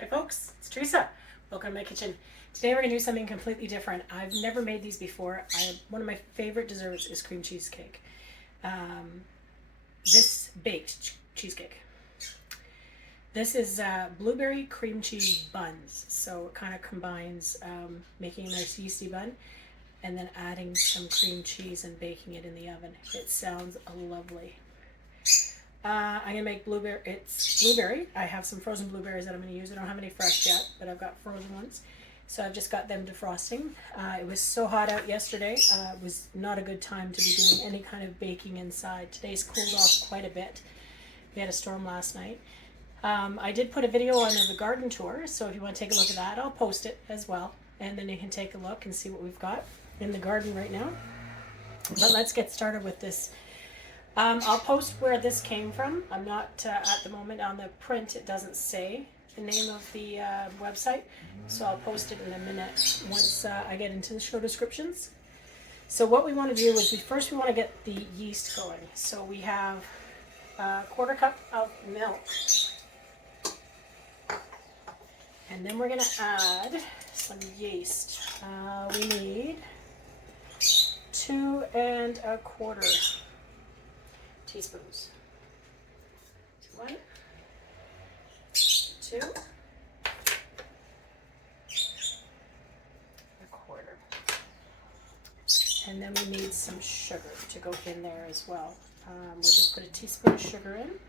Hi folks, it's Teresa. Welcome to my kitchen. Today we're going to do something completely different. I've never made these before. One of my favorite desserts is cream cheesecake. This baked cheesecake. This is blueberry cream cheese buns. So it kind of combines making a nice yeasty bun and then adding some cream cheese and baking it in the oven. It sounds lovely. I'm gonna make blueberry. It's blueberry. I have some frozen blueberries that I'm gonna use. I don't have any fresh yet, but I've got frozen ones. So I've just got them defrosting. It was so hot out yesterday. It was not a good time to be doing any kind of baking inside. Today's cooled off quite a bit. We had a storm last night. I did put a video on of the garden tour, so if you want to take a look at that, I'll post it as well. And then you can take a look and see what we've got in the garden right now. But let's get started with this. I'll post where this came from. I'm not at the moment on the print. It doesn't say the name of the website, so I'll post it in a minute once I get into the show descriptions. So what we want to do is first we want to get the yeast going. So we have a quarter cup of milk, and then we're going to add some yeast. We need 2 1/4 teaspoons. 1, 2, 1/4. And then we need some sugar to go in there as well. We'll just put a teaspoon of sugar in.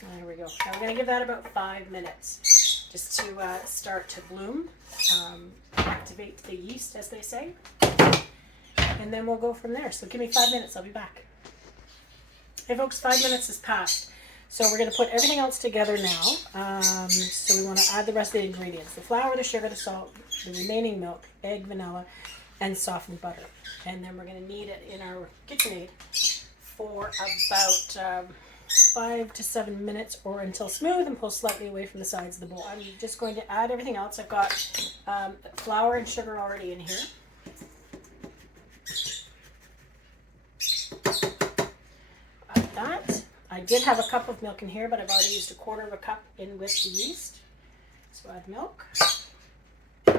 There we go. Now we're going to give that about 5 minutes just to start to bloom, activate the yeast, as they say. And then we'll go from there. So give me 5 minutes. I'll be back. Hey folks, 5 minutes has passed. So we're going to put everything else together now. So we want to add the rest of the ingredients. The flour, the sugar, the salt, the remaining milk, egg, vanilla, and softened butter. And then we're going to knead it in our KitchenAid for about 5 to 7 minutes or until smooth and pull slightly away from the sides of the bowl. I'm just going to add everything else. I've got flour and sugar already in here. That. I did have a cup of milk in here, but I've already used 1/4 cup in with the yeast. So add milk. I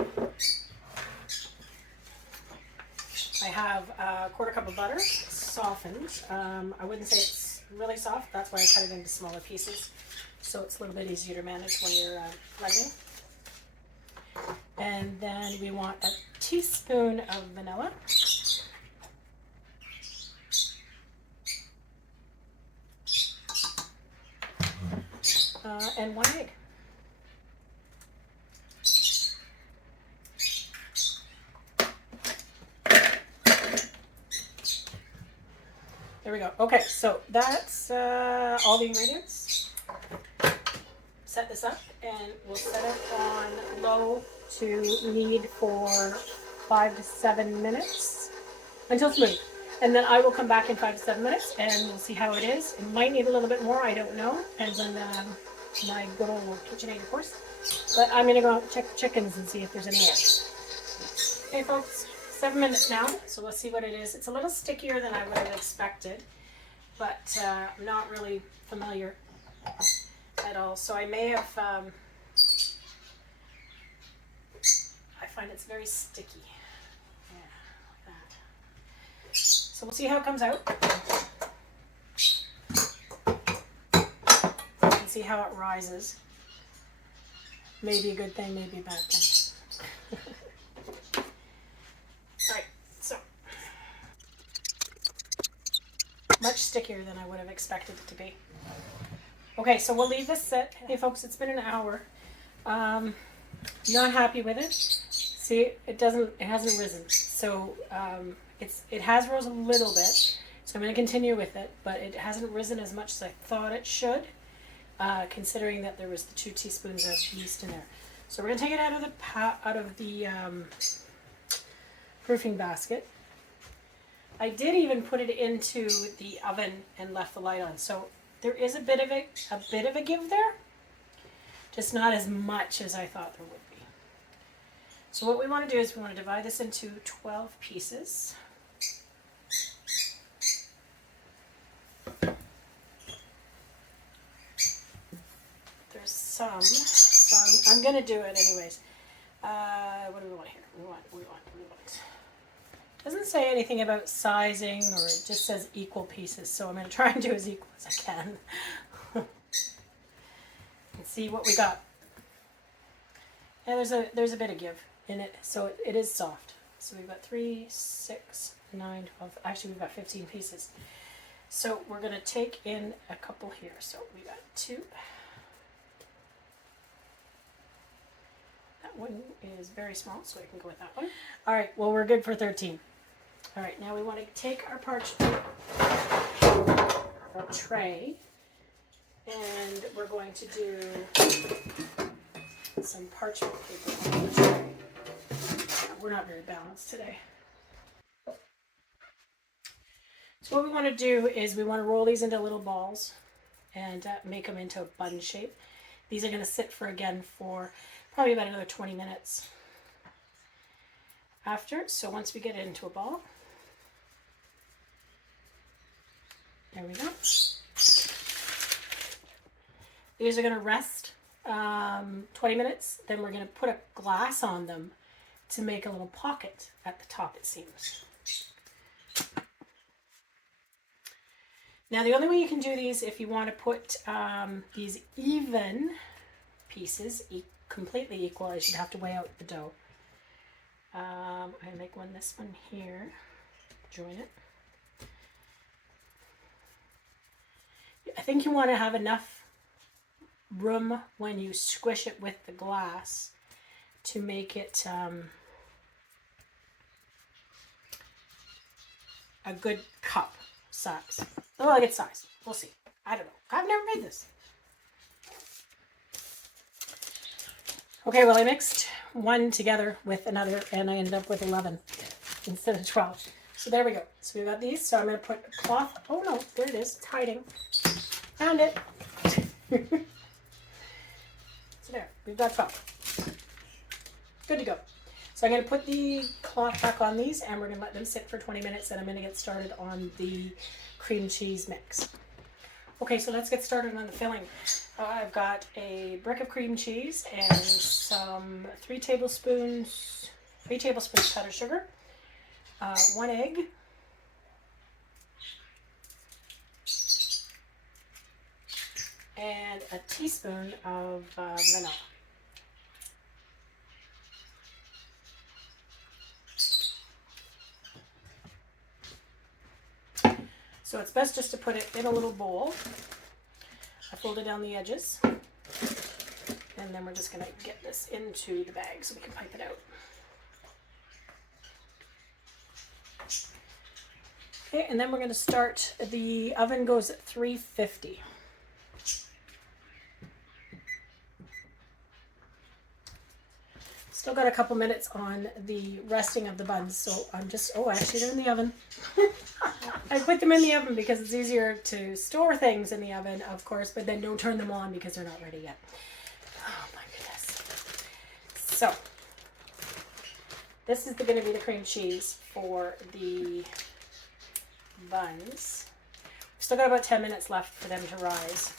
have 1/4 cup of butter, softened. I wouldn't say it's really soft. That's why I cut it into smaller pieces, so it's a little bit easier to manage when you're blending. And then we want a teaspoon of vanilla. And 1 egg. There we go. Okay, so that's all the ingredients. Set this up and we'll set it on low to knead for 5 to 7 minutes until smooth. And then I will come back in 5 to 7 minutes and we'll see how it is. It might need a little bit more, I don't know. Depends on my good old KitchenAid, of course. But I'm going to go out and check the chickens and see if there's any eggs. Okay, folks, 7 minutes now, so let's see what it is. It's a little stickier than I would have expected, but I'm not really familiar at all. So I may have, I find it's very sticky. Yeah, like that. So we'll see how it comes out. See how it rises. Maybe a good thing, maybe a bad thing. Alright, so much stickier than I would have expected it to be. Okay, so we'll leave this sit. Hey folks, it's been an hour. Not happy with it. See, it hasn't risen. So it has rose a little bit. So I'm going to continue with it, but it hasn't risen as much as I thought it should. Considering that there was the 2 teaspoons of yeast in there. So we're going to take it out of the proofing basket. I did even put it into the oven and left the light on. So there is a bit of a give there, just not as much as I thought there would be. So what we want to do is we want to divide this into 12 pieces. There's some, so I'm going to do it anyways. What do we want here? We want. It doesn't say anything about sizing, or it just says equal pieces, so I'm going to try and do as equal as I can. And see what we got. And there's a bit of give in it, so it is soft. So we've got 3, 6, 9, 12. Actually, we've got 15 pieces. So we're going to take in a couple here. So we got 2. That one is very small, so I can go with that one. All right, well, we're good for 13. All right, now we want to take our parchment, our tray, and we're going to do some parchment paper on the tray. We're not very balanced today. So what we want to do is we want to roll these into little balls and make them into a bun shape. These are going to sit for probably about another 20 minutes after. So once we get it into a ball, there we go. These are going to rest 20 minutes. Then we're going to put a glass on them to make a little pocket at the top, it seems. Now the only way you can do these, if you want to put these even pieces, completely equal, is you'd have to weigh out the dough. I'm going to make this one here, join it. I think you want to have enough room when you squish it with the glass to make it a good cup size. Oh, I get size. We'll see. I don't know. I've never made this. Okay, well, I mixed one together with another, and I ended up with 11 instead of 12. So there we go. So we've got these. So I'm going to put a cloth. Oh, no. There it is. It's hiding. Found it. So there. We've got 12. Good to go. So I'm going to put the cloth back on these, and we're going to let them sit for 20 minutes, and I'm going to get started on the cream cheese mix. Okay, so let's get started on the filling. I've got a brick of cream cheese and some 3 tablespoons powdered sugar, 1 egg, and a teaspoon of vanilla. So it's best just to put it in a little bowl. I folded down the edges, and then we're just going to get this into the bag so we can pipe it out. Okay, and then we're going to start. The oven goes at 350. Still got a couple minutes on the resting of the buns, so I'm just, actually they're in the oven. I put them in the oven because it's easier to store things in the oven, of course, but then don't turn them on because they're not ready yet. Oh my goodness. So, this is going to be the cream cheese for the buns. We've still got about 10 minutes left for them to rise.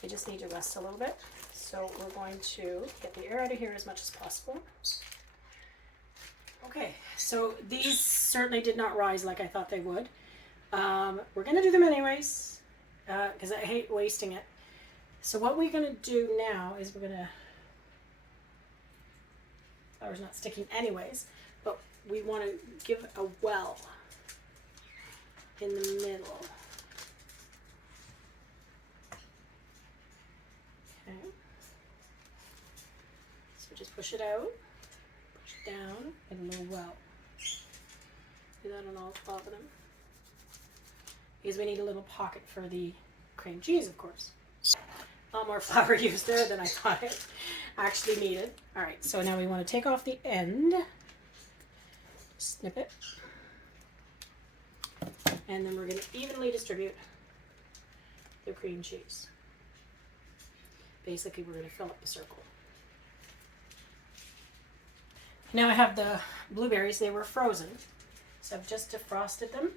They just need to rest a little bit. So we're going to get the air out of here as much as possible. Okay, so these certainly did not rise like I thought they would. We're going to do them anyways, because I hate wasting it. So what we're going to do now is we're going to, flour's not sticking anyways, but we want to give a well in the middle. Okay. So just push it out, push it down, and a little well. Do that on all 12 of them. Because we need a little pocket for the cream cheese, of course. A lot more flour used there than I thought it actually needed. Alright, so now we want to take off the end, snip it, and then we're going to evenly distribute the cream cheese. Basically, we're going to fill up the circle. Now I have the blueberries. They were frozen, so I've just defrosted them,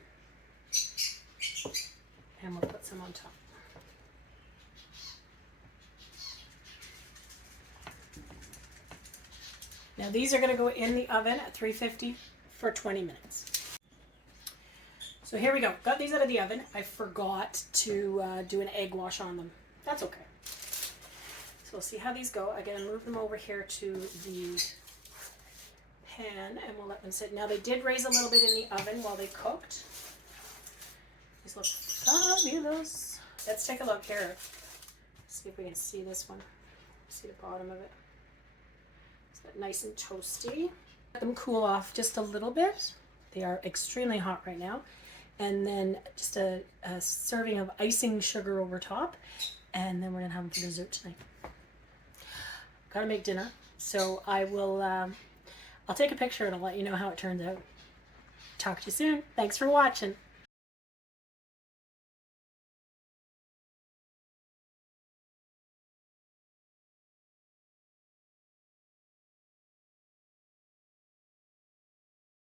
and we'll put some on top. Now these are going to go in the oven at 350 for 20 minutes. So here we go. Got these out of the oven. I forgot to do an egg wash on them. That's okay. So we'll see how these go. I'm going to move them over here to the pan and we'll let them sit. Now they did raise a little bit in the oven while they cooked. These look fabulous. Let's take a look here. See if we can see this one. See the bottom of it. Nice and toasty. Let them cool off just a little bit. They are extremely hot right now. And then just a serving of icing sugar over top. And then we're gonna have them for dessert tonight. Gotta make dinner. So I will, I'll take a picture and I'll let you know how it turns out. Talk to you soon. Thanks for watching.